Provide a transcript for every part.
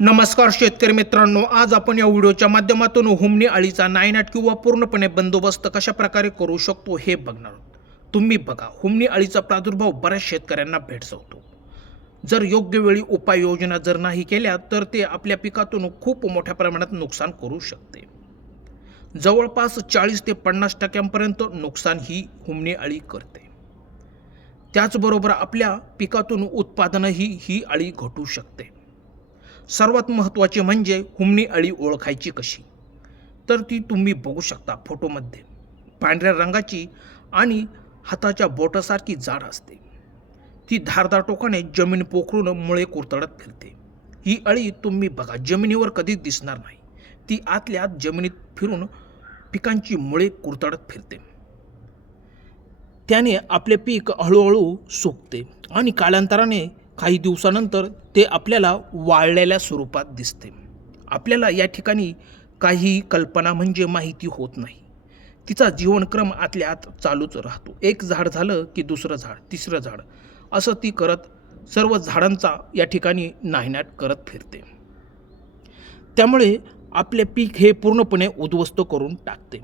नमस्कार शेतकरी मित्रांनो आज आपण या व्हिडिओच्या माध्यमातून हुमणी अळीचा नायनाट किंवा पूर्णपणे बंदोबस्त कशा प्रकारे करू शकतो हे बघणार आहोत. तुम्ही बघा हुमणी अळीचा प्रादुर्भाव बऱ्याच शेतकऱ्यांना भेडसावतो. जर योग्य वेळी उपाययोजना जर नाही केल्या तर ते आपल्या पिकातून खूप मोठ्या प्रमाणात नुकसान करू शकते. जवळपास चाळीस ते पन्नास टक्क्यांपर्यंत नुकसान ही हुमणी अळी करते. त्याचबरोबर आपल्या पिकातून उत्पादनही ही अळी घटू शकते. सर्वात महत्त्वाचे म्हणजे हुमणी अळी ओळखायची कशी? तर ती तुम्ही बघू शकता फोटोमध्ये. पांढऱ्या रंगाची आणि हाताच्या बोटासारखी जाड असते. ती धारदार टोकाने जमीन पोखरून मुळे कुरतडत फिरते. ही अळी तुम्ही बघा जमिनीवर कधीच दिसणार नाही. ती आतल्या आत जमिनीत फिरून पिकांची मुळे कुरतडत फिरते. त्याने आपले पीक हळूहळू सुकते आणि कालांतराने काही दिवसानंतर ते आपल्याला वाळलेल्या स्वरूपात दिसते. आपल्याला या ठिकाणी काही कल्पना म्हणजे माहिती होत नाही. तिचा जीवनक्रम आतल्या आत चालूच राहतो. एक झाड झालं की दुसरं झाड तिसरं झाड. असं ती करत सर्व झाडांचा या ठिकाणी नायनाट करत फिरते. त्यामुळे आपले पीक हे पूर्णपणे उद्ध्वस्त करून टाकते.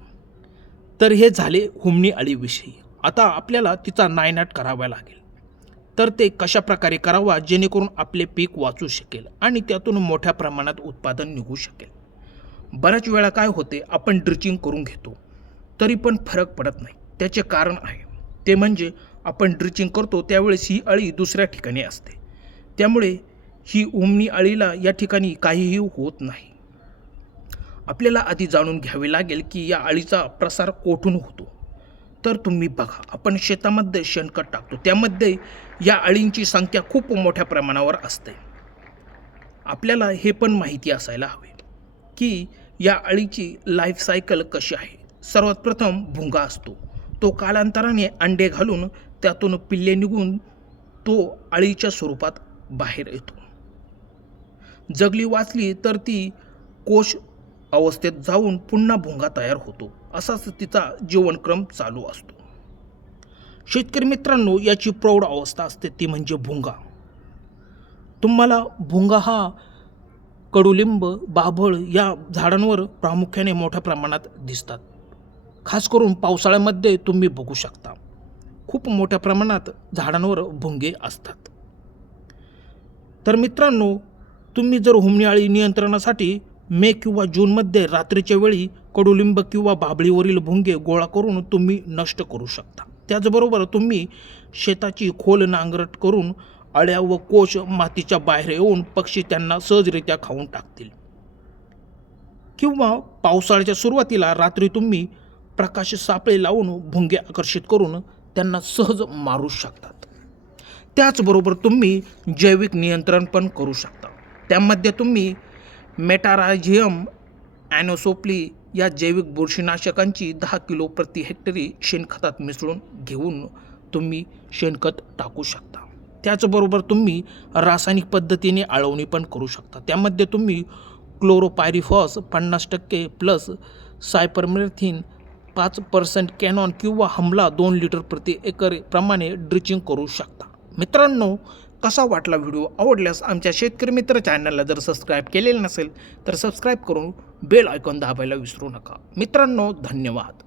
तर हे झाले हुमणी अळीविषयी. आता आपल्याला तिचा नायनाट करावा लागेल. तर ते कशा प्रकारे करावा जेणेकरून आपले पीक वाचू शकेल आणि त्यातून मोठ्या प्रमाणात उत्पादन निघू शकेल. बऱ्याच वेळा काय होते आपण ड्रिचिंग करून घेतो तरी पण फरक पडत नाही. त्याचे कारण आहे. ते म्हणजे आपण ड्रिचिंग करतो त्यावेळेस ही अळी दुसऱ्या ठिकाणी असते. त्यामुळे ही उमनी अळीला या ठिकाणी काहीही होत नाही. आपल्याला आधी जाणून घ्यावे लागेल की या अळीचा प्रसार कोठून होतो. तर तुम्ही बघा. आपण शेतामध्ये शेणखत टाकतो. त्यामध्ये या अळींची संख्या खूप मोठ्या प्रमाणावर असते. आपल्याला हे पण माहिती असायला हवे की या अळीची लाईफ सायकल कशी आहे. सर्वात प्रथम भुंगा असतो. तो कालांतराने अंडे घालून त्यातून पिल्ले निघून तो अळीच्या स्वरूपात बाहेर येतो. जगली वाचली तर ती कोश अवस्थेत जाऊन पुन्हा भुंगा तयार होतो. असाच तिचा जीवनक्रम चालू असतो. शेतकरी मित्रांनो याची प्रौढ अवस्था असते ती म्हणजे भुंगा. तुम्हाला भुंगा हा कडुलिंब बाभळ या झाडांवर प्रामुख्याने मोठ्या प्रमाणात दिसतात. खास करून पावसाळ्यामध्ये तुम्ही बघू शकता. खूप मोठ्या प्रमाणात झाडांवर भुंगे असतात. तर मित्रांनो तुम्ही जर हुमणी नियंत्रणासाठी मे किंवा जूनमध्ये रात्रीच्या वेळी कडुलिंब किंवा बाबळीवरील भुंगे गोळा करून तुम्ही नष्ट करू शकता. त्याचबरोबर तुम्ही शेताची खोल नांगरट करून अळ्या व कोश मातीच्या बाहेर येऊन पक्षी त्यांना सहजरित्या खाऊन टाकतील. किंवा पावसाळ्याच्या सुरुवातीला रात्री तुम्ही प्रकाश सापळे लावून भुंगे आकर्षित करून त्यांना सहज मारू शकतात. त्याचबरोबर तुम्ही जैविक नियंत्रण पण करू शकता. त्यामध्ये तुम्ही मेटाराझियम ॲनोसोप्ली या जैविक बुरशीनाशकांची दहा किलो प्रति हेक्टरी शेणखतात मिसळून घेऊन तुम्ही शेणखत टाकू शकता. त्याचबरोबर तुम्ही रासायनिक पद्धतीने आळवणी पण करू शकता. त्यामध्ये तुम्ही क्लोरोपायरिफॉस पन्नास टक्के प्लस सायपरमेथिन पाच पर्सेंट कॅनॉन किंवा हमला दोन लिटर प्रति एकर प्रमाणे ड्रिचिंग करू शकता. मित्रांनो कसा वाटला व्हिडिओ आवडल्यास आमच्या शेतकरी मित्र चॅनलला जर सबस्क्राईब केलेलं नसेल तर सबस्क्राईब करून बेल आयकॉन दाबायला विसरू नका. मित्रांनो धन्यवाद.